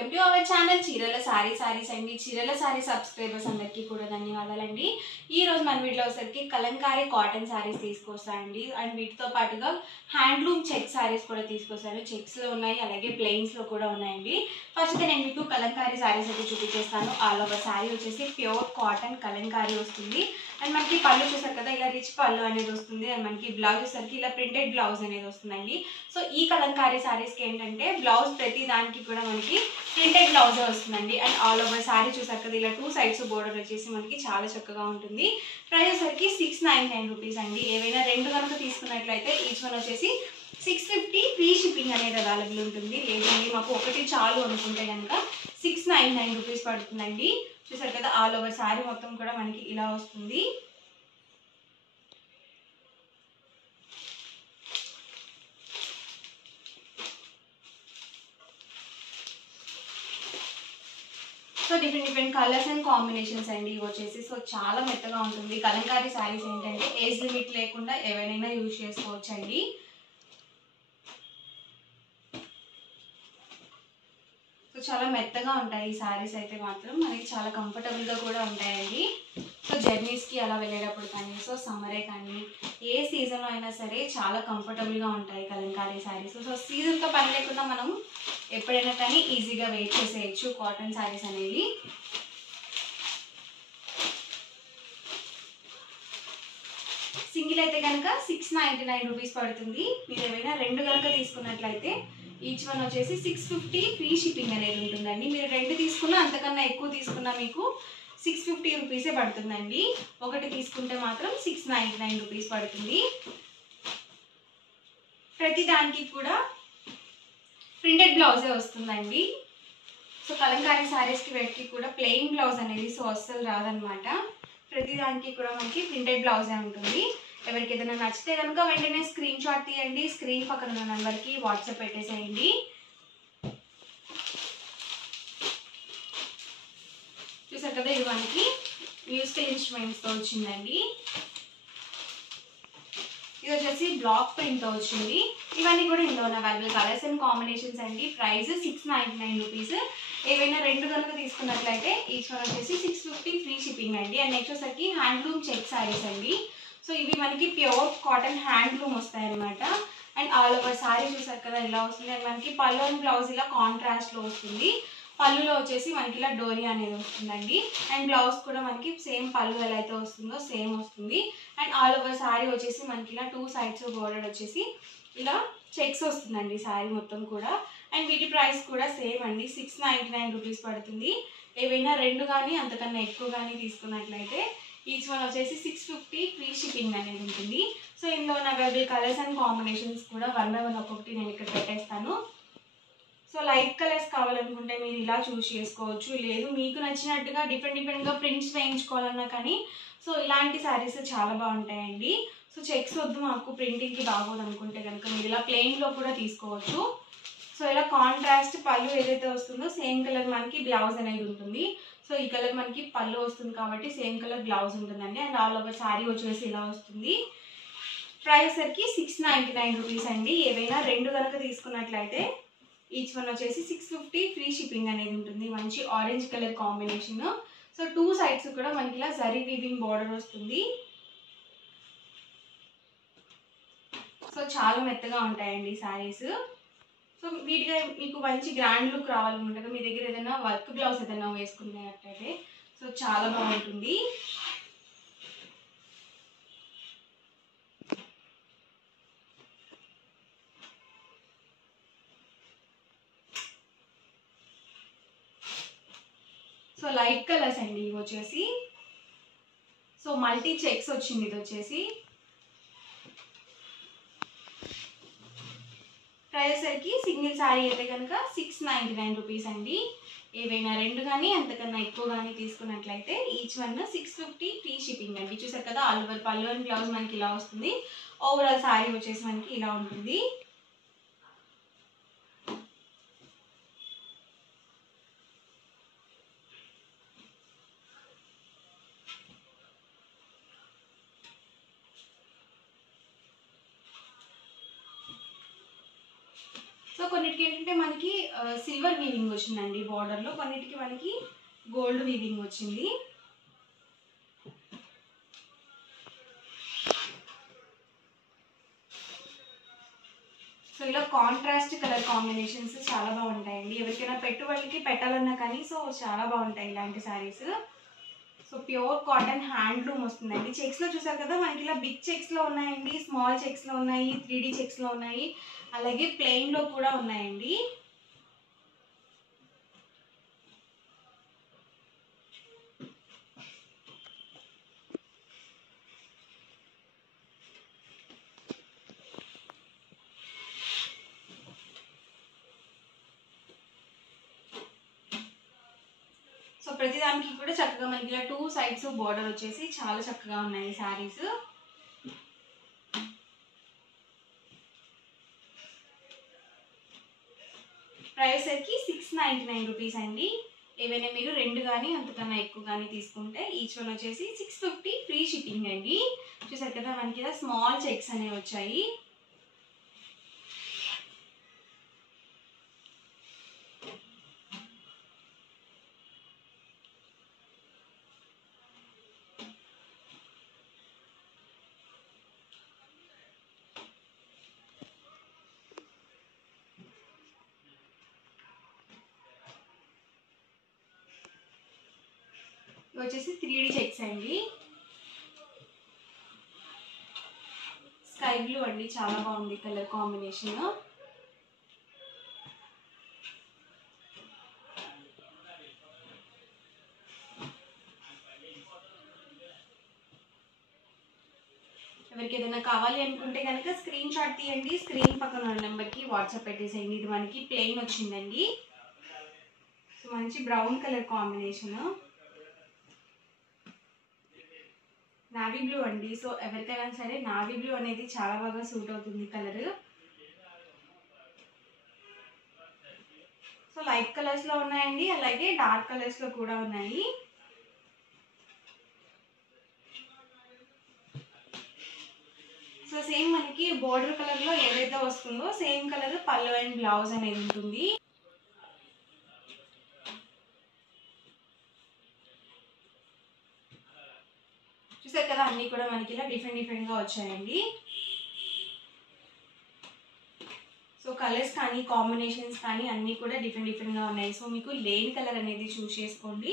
Welcome to our channel చీరల సారీస్ అండి. చీరల సారీ సబ్స్క్రైబర్స్ అందరికీ కూడా ధన్యవాదాలండి. ఈ రోజు మన వీడియోలో వచ్చేసరికి కలంకారీ కాటన్ సారీస్ తీసుకొస్తానండి. అండ్ వీటితో పాటుగా హ్యాండ్లూమ్ చెక్ సారీస్ కూడా తీసుకొస్తాను. చెక్స్ లో ఉన్నాయి, అలాగే ప్లెయిన్స్ లో కూడా ఉన్నాయండి. ఫస్ట్ నేను మీకు కలంకారీ సారీస్ అయితే చూపించేస్తాను. ఆల్ ఓవర్ సారీ వచ్చేసి ప్యూర్ కాటన్ కలంకారీ వస్తుంది. అండ్ మనకి పళ్ళు చూసారు కదా, ఇలా రిచ్ పళ్ళు అనేది వస్తుంది. అండ్ మనకి బ్లౌజ్ వచ్చేసరికి ఇలా ప్రింటెడ్ బ్లౌజ్ అనేది వస్తుందండి. సో ఈ కలంకారీ సారీస్కి ఏంటంటే బ్లౌజ్ ప్రతి దానికి కూడా మనకి ప్రింటెడ్ బ్లౌజ్ వస్తుందండి. అండ్ ఆల్ ఓవర్ సారీ చూసారు కదా, ఇలా 2 సైడ్స్ బోర్డర్ వచ్చేసి మనకి చాలా చక్కగా ఉంటుంది. ప్రైస్ వచ్చేసరికి 699 రూపీస్ అండి. ఏవైనా రెండు కనుక తీసుకున్నట్లయితే ఈచ్ వన్ వచ్చేసి 650 ఫ్రీ షిప్పింగ్ అనేది అవైలబుల్ ఉంటుంది. లేదండి మాకు ఒకటి చాలు అనుకుంటే కనుక 699 రూపీస్ పడుతుందండి. చూసారు కదా, ఆల్ ఓవర్ సారీ మొత్తం కూడా మనకి ఇలా వస్తుంది. So different colours and combinations అండి ఇవి వచ్చేసి. సో చాలా మెత్తగా ఉంటుంది. కలంకారీ శారీస్ ఏంటంటే ఏజ్ లిమిట్ లేకుండా ఎవరైనా యూజ్ చేసుకోవచ్చు అండి. సో చాలా మెత్తగా ఉంటాయి ఈ శారీస్ అయితే మాత్రం మనకి చాలా కంఫర్టబుల్గా కూడా ఉంటాయండి. సో జర్నీస్కి అలా వెళ్ళేటప్పుడు కానీ, సో సమ్మరే కానీ, ఏ సీజన్లో అయినా సరే చాలా కంఫర్టబుల్గా ఉంటాయి కలంకారీ శారీస్. సో సీజన్తో పని లేకుండా మనం ఎప్పుడైనా కానీ ఈజీగా వెయిట్ చేసేయచ్చు కాటన్ శారీస్ అనేవి. సింగిల్ అయితే కనుక 699 రూపీస్ పడుతుంది. మీరు ఏమైనా రెండు కనుక తీసుకున్నట్లయితే ఈచ్ వన్ వచ్చేసి 650 ఫ్రీ షిప్పింగ్ అనేది ఉంటుందండి. మీరు రెండు తీసుకున్నా అంతకన్నా ఎక్కువ తీసుకున్నా మీకు 650 రూపీసే పడుతుందండి. ఒకటి తీసుకుంటే మాత్రం 699 రూపీస్ పడుతుంది. ప్రతి దానికి కూడా ప్రింటెడ్ బ్లౌజే వస్తుందండి. సో కలంకారీ శారీస్కి వీటికి కూడా ప్లెయిన్ బ్లౌజ్ అనేది సో అస్సలు రాదనమాట. ప్రతి దానికి కూడా మనకి ప్రింటెడ్ బ్లౌజే ఉంటుంది. ఎవరికి ఏదైనా నచ్చితే కనుక వెంటనే స్క్రీన్ షాట్ తీయండి. స్క్రీన్ పక్కన ఉన్న నెంబర్కి వాట్సాప్ పెట్టేసేయండి. చూసారు కదా, ఇది మనకి మ్యూజికల్ ఇన్స్ట్రుమెంట్స్తో వచ్చిందండి. ఇది వచ్చేసి బ్లాక్ ప్రింట్తో వచ్చింది. ఇవన్నీ కూడా ఇందులో ఉన్న అవైలబుల్ కలర్స్ అండ్ కాంబినేషన్స్ అండి. Price 699 rupees. ఏవైనా రెండు కనుక తీసుకున్నట్లయితే ఈచ్ వన్ వచ్చేసి 650 ఫ్రీ షిప్పింగ్ అండి. అండ్ నెక్స్ట్ వచ్చేసరికి హ్యాండ్లూమ్ చెక్ శారీస్ అండి. సో ఇవి మనకి ప్యూర్ కాటన్ హ్యాండ్లూమ్ వస్తాయి అనమాట. అండ్ ఆల్ ఓవర్ శారీ చూసారు కదా ఇలా వస్తుంది. అండ్ మనకి పళ్ళు అండ్ బ్లౌజ్ ఇలా కాంట్రాస్ట్లో వస్తుంది. పళ్ళులో వచ్చేసి మనకి ఇలా డోరీ అనేది వస్తుందండి. అండ్ బ్లౌజ్ కూడా మనకి సేమ్ పళ్ళు ఎలా అయితే వస్తుందో సేమ్ వస్తుంది. అండ్ ఆల్ ఓవర్ శారీ వచ్చేసి మనకి ఇలా 2 సైడ్స్ బోర్డర్ వచ్చేసి ఇలా చెక్స్ వస్తుందండి శారీ మొత్తం కూడా. అండ్ వీటి ప్రైస్ కూడా సేమ్ అండి, 699 రూపీస్ పడుతుంది. ఏవైనా రెండు కానీ అంతకన్నా ఎక్కువ కానీ తీసుకున్నట్లయితే ఈచ్ వన్ వచ్చేసి 650 ఫ్రీ షిప్పింగ్ అనేది ఉంటుంది. సో ఇందులో ఉన్న అవైలబుల్ కలర్స్ అండ్ కాంబినేషన్స్ కూడా వన్ బై వన్ ఒక్కొక్కటి నేను ఇక్కడ పెట్టేస్తాను. సో లైట్ కలర్స్ కావాలనుకుంటే మీరు ఇలా చూస్ చేసుకోవచ్చు. లేదు మీకు నచ్చినట్టుగా డిఫరెంట్గా ప్రింట్స్ వేయించుకోవాలన్నా కానీ సో ఇలాంటి శారీస్ చాలా బాగుంటాయండి. సో చెక్స్ వద్దు మాకు ప్రింటింగ్కి బాగోదు అనుకుంటే కనుక మీరు ఇలా ప్లెయిన్లో కూడా తీసుకోవచ్చు. సో ఇలా కాంట్రాస్ట్ పళ్ళు ఏదైతే వస్తుందో సేమ్ కలర్ మనకి బ్లౌజ్ అనేది ఉంటుంది. సో ఈ కలర్ మనకి పళ్ళు వస్తుంది కాబట్టి సేమ్ కలర్ బ్లౌజ్ ఉంటుందండి. అండ్ ఆల్ ఓవర్ శారీ వచ్చేసి ఇలా వస్తుంది. ప్రైస్ సరికి 699 రూపీస్ అండి. ఏవైనా రెండు కనుక తీసుకున్నట్లయితే ఈచ్ వన్ వచ్చేసి 650 ఫ్రీ షిప్పింగ్ అనేది ఉంటుంది. మంచి orange colour combination. So 2 sides కూడా మనకి ఇలా జరీ వీవింగ్ బార్డర్ వస్తుంది. సో చాలా మెత్తగా ఉంటాయండి శారీస్. సో వీటిగా మీకు మంచి గ్రాండ్ లుక్ రావాలనుకుంటే మీ దగ్గర ఏదైనా వర్క్ బ్లౌజ్ ఏదైనా వేసుకున్నట్టయితే సో చాలా బాగుంటుంది. సో లైట్ కలర్స్ అండి ఇవి వచ్చేసి. సో మల్టీ చెక్స్ వచ్చింది ఇది వచ్చేసి. ప్రైస్ సరికి సింగిల్ శారీ అయితే కనుక 699 రూపీస్ అండి. ఏవైనా రెండు కానీ అంతకన్నా ఎక్కువ కానీ తీసుకున్నట్లయితే ఈచ్ వన్ 650 ఫ్రీ షిప్పింగ్ అండి. చూసారు కదా, ఆల్ ఓవర్ పళ్ళు అండ్ బ్లౌజ్ మనకి ఇలా వస్తుంది. ఓవరాల్ శారీ వచ్చేసి మనకి ఇలా ఉంటుంది. సో సో కొన్నిటికి ఏంటంటే మనకి సిల్వర్ వీవింగ్ వచ్చిందండి బార్డర్లో, కొన్నిటికి మనకి గోల్డ్ వీవింగ్ వచ్చింది. సో ఇలా కాంట్రాస్ట్ కలర్ కాంబినేషన్స్ చాలా బాగుంటాయండి, ఎవరికైనా పెట్టుబడికి పెట్టాలన్నా కానీ సో చాలా బాగుంటాయి ఇలాంటి saris. So pure cotton handloom వస్తుందండి. చెక్స్లో చూసారు కదా మనకి ఇలా బిగ్ చెక్స్లో ఉన్నాయండి, స్మాల్ చెక్స్లో ఉన్నాయి, 3D చెక్స్లో ఉన్నాయి, అలాగే ప్లెయిన్లో కూడా ఉన్నాయండి. సో ప్రతిదానికి కూడా చక్కగా మనకి ఇలా 2 సైడ్స్ బోర్డర్ వచ్చేసి చాలా చక్కగా ఉన్నాయి శారీస్. ప్రైస్ వచ్చి 699 రూపీస్ అండి. ఏవైనా మీరు 2 కానీ అంతకన్నా ఎక్కువ కానీ తీసుకుంటే ఈచ్ వన్ వచ్చేసి 650 ఫ్రీ షిప్పింగ్ అండి. చూసారు కదా మనకి ఇలా స్మాల్ చెక్స్ అనేవి వచ్చాయి. ఇవి వచ్చేసి 3D చెక్స్ అండి, స్కై బ్లూ అండి, చాలా బాగుంది కలర్ కాంబినేషన్. ఎవరికి ఏదైనా కావాలి అనుకుంటే కనుక స్క్రీన్ షాట్ తీయండి, స్క్రీన్ పక్కన ఉన్న నెంబర్కి వాట్సాప్ పెట్టేసేయండి. ఇది మనకి ప్లెయిన్ వచ్చిందండి. సో మంచి brown colour combination, navy blue అండి. సో ఎవరికైనా సరే నావీ బ్లూ అనేది చాలా బాగా సూట్ అవుతుంది కలర్. సో లైట్ కలర్స్లో ఉన్నాయండి, అలాగే డార్క్ కలర్స్లో కూడా ఉన్నాయి. సో సేమ్ మనకి బోర్డర్ కలర్లో ఏదైతే వస్తుందో సేమ్ కలర్ పళ్ళు అండ్ బ్లౌజ్ అనేది ఉంటుంది. చూసారు కదా అన్నీ కూడా మనకి ఇలా డిఫరెంట్గా వచ్చాయండి. సో కలర్స్ కానీ కాంబినేషన్స్ కానీ అన్నీ కూడా డిఫరెంట్గా ఉన్నాయి. సో మీకు లేని కలర్ అనేది చూస్ చేసుకోండి.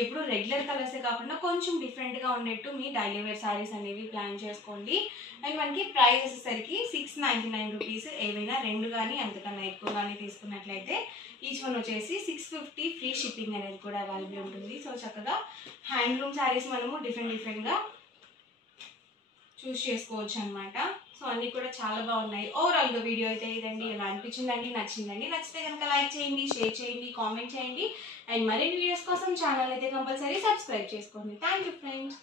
ఎప్పుడు రెగ్యులర్ కలర్సే కాకుండా కొంచెం డిఫరెంట్గా ఉండేట్టు మీ డైలీ వేర్ శారీస్ అనేవి ప్లాన్ చేసుకోండి. అండ్ మనకి ప్రైస్ వచ్చేసరికి 699 రూపీస్. ఏవైనా 2 కానీ అంతకన్నా ఎక్కువ కానీ తీసుకున్నట్లయితే ఈచ్ వన్ వచ్చేసి 650 ఫ్రీ షిప్పింగ్ అనేది కూడా అవైలబుల్ ఉంటుంది. సో చక్కగా హ్యాండ్లూమ్ శారీస్ మనము డిఫరెంట్గా చూస్ చేసుకోవచ్చు అనమాట. సో అన్నీ కూడా చాలా బాగున్నాయి. ఓవరాల్గా వీడియో అయితే ఇదండి. ఎలా అనిపించిందండి? నచ్చిందండి? నచ్చితే కనుక లైక్ చేయండి, షేర్ చేయండి, కామెంట్ చేయండి. అండ్ మరిన్ని వీడియోస్ కోసం ఛానల్ అయితే కంపల్సరీ సబ్స్క్రైబ్ చేసుకోండి. Thank you friends.